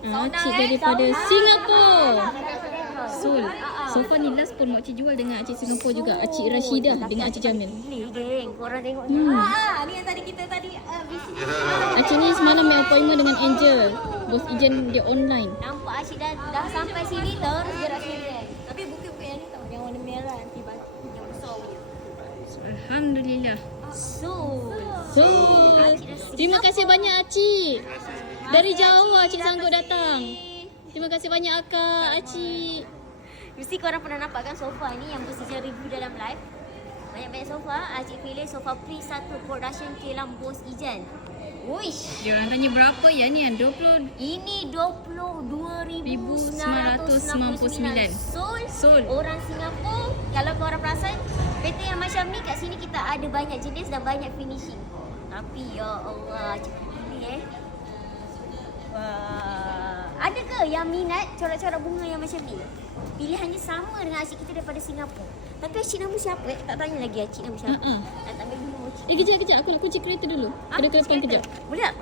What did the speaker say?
Acik daripada Singapura. Seoul. So far ni last pun makcik jual dengan Acik Singapura juga. Acik Rashidah dengan Acik Jamil. Ni geng, korang tengok ni. Ni yang tadi kita visit. Acik ni semalam main appointment dengan Angel. Bos Ijen dia online. Nampak Acik dah sampai sini terus gerak sini. Tapi bukan yang ni tau, yang warna merah nanti batu yang besar punya. Alhamdulillah. So, Terima kasih banyak Acik. Dari jauh Acik sanggup datang. Terima kasih banyak Akak, Acik. mesti korang pernah nampak kan sofa ni yang Bos Ijen review dalam live. Banyak-banyak sofa, Acik pilih sofa Pri 1 production kilang Bos Ijen. Wish. Dia orang tanya berapa ya ni? 20 Ini 22,999. Seoul. Orang Singapura, kalau korang perasan, PT yang macam ni kat sini kita ada banyak jenis dan banyak finishing. Tapi ya Allah, Acik pilih Wah. Ada ke yang minat corak-corak bunga yang macam ni? Pilihannya sama dengan Acik kita daripada Singapura. Tapi Acik nama siapa? Tak tanya lagi Acik nama siapa. Tak ambil dulu Acik. Kejap. Aku nak kunci kereta dulu. Ada telefon kejap. Boleh tak?